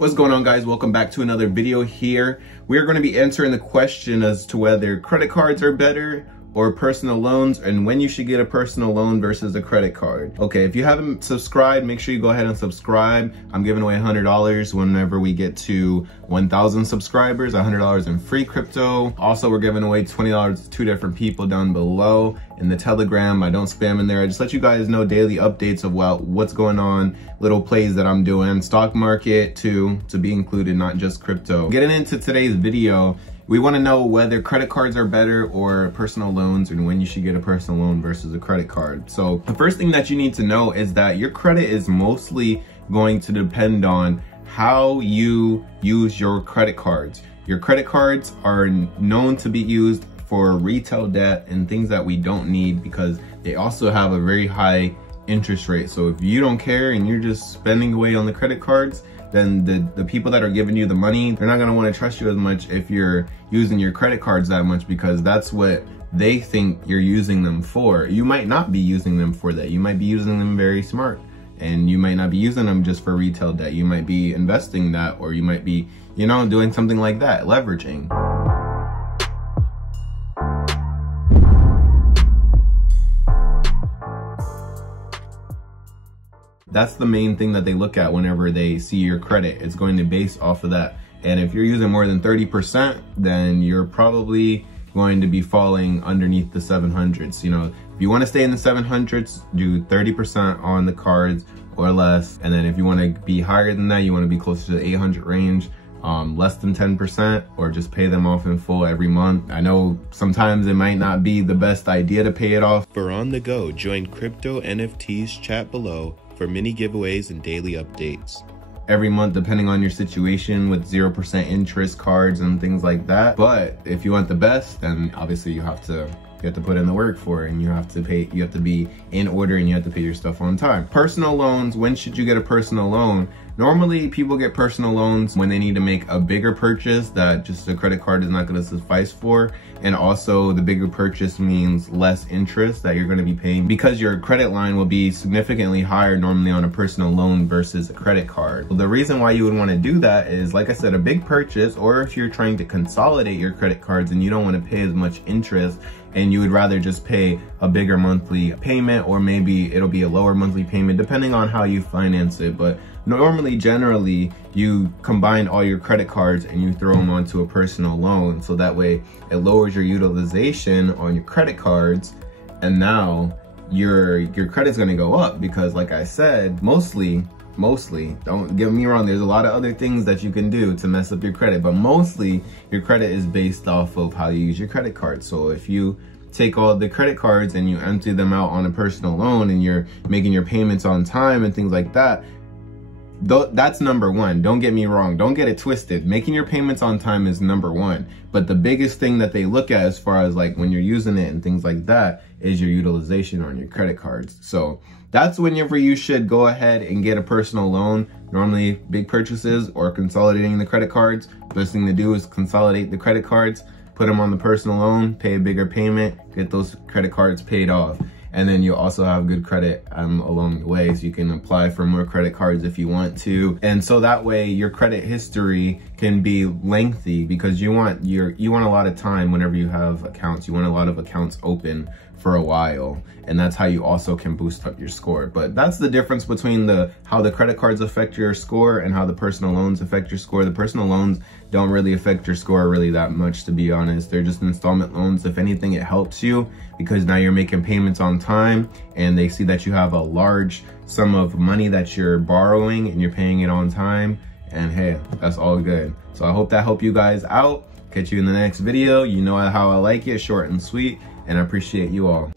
What's going on, guys? Welcome back to another video here. We're going to be answering the question as to whether credit cards are better or personal loans, and when you should get a personal loan versus a credit card. Okay, if you haven't subscribed, make sure you go ahead and subscribe. I'm giving away $100 whenever we get to 1,000 subscribers, $100 in free crypto. Also, we're giving away $20 to 2 different people down below in the Telegram. I don't spam in there. I just let you guys know daily updates of what's going on, little plays that I'm doing, stock market too, to be included, not just crypto. Getting into today's video, we want to know whether credit cards are better or personal loans, and when you should get a personal loan versus a credit card. So the first thing that you need to know is that your credit is mostly going to depend on how you use your credit cards. Your credit cards are known to be used for retail debt and things that we don't need, because they also have a very high interest rate. So if you don't care and you're just spending away on the credit cards, then the people that are giving you the money, they're not gonna wanna trust you as much if you're using your credit cards that much, because that's what they think you're using them for. You might not be using them for that. You might be using them very smart, and you might not be using them just for retail debt. You might be investing that, or you might be, you know, doing something like that, leveraging. That's the main thing that they look at whenever they see your credit. It's going to base off of that. And if you're using more than 30%, then you're probably going to be falling underneath the 700s. You know, if you want to stay in the 700s, do 30% on the cards or less. And then if you want to be higher than that, you want to be closer to the 800 range, less than 10%, or just pay them off in full every month. I know sometimes it might not be the best idea to pay it off. For On The Go, join Crypto NFTs chat below for mini giveaways and daily updates. Every month, depending on your situation, with 0% interest cards and things like that. But if you want the best, then obviously you have to put in the work for it, and you have to pay, you have to be in order, and you have to pay your stuff on time. Personal loans, when should you get a personal loan? Normally people get personal loans when they need to make a bigger purchase that just a credit card is not going to suffice for. And also the bigger purchase means less interest that you're going to be paying, because your credit line will be significantly higher normally on a personal loan versus a credit card. The reason why you would want to do that is, like I said, a big purchase, or if you're trying to consolidate your credit cards and you don't want to pay as much interest, and you would rather just pay a bigger monthly payment, or maybe it'll be a lower monthly payment depending on how you finance it. But normally, generally, you combine all your credit cards and you throw them onto a personal loan, so that way it lowers your utilization on your credit cards, and now your credit's going to go up, because like I said, mostly, don't get me wrong, there's a lot of other things that you can do to mess up your credit, but mostly your credit is based off of how you use your credit card. So if you take all the credit cards and you empty them out on a personal loan, and you're making your payments on time and things like that, that's number one. Don't get me wrong, don't get it twisted. Making your payments on time is number one, but the biggest thing that they look at as far as like when you're using it and things like that is your utilization on your credit cards. So that's whenever you should go ahead and get a personal loan. Normally big purchases or consolidating the credit cards, best thing to do is consolidate the credit cards, put them on the personal loan, pay a bigger payment, get those credit cards paid off. And then you also have good credit along the way, so you can apply for more credit cards if you want to. And so that way your credit history can be lengthy, because you want a lot of time whenever you have accounts. You want a lot of accounts open for a while, and that's how you also can boost up your score. But that's the difference between how the credit cards affect your score and how the personal loans affect your score. The personal loans don't really affect your score really that much, to be honest. They're just installment loans. If anything, it helps you, because now you're making payments on time, and they see that you have a large sum of money that you're borrowing and you're paying it on time, and hey, that's all good. So I hope that helped you guys out. Catch you in the next video. You know how I like it, short and sweet, and I appreciate you all.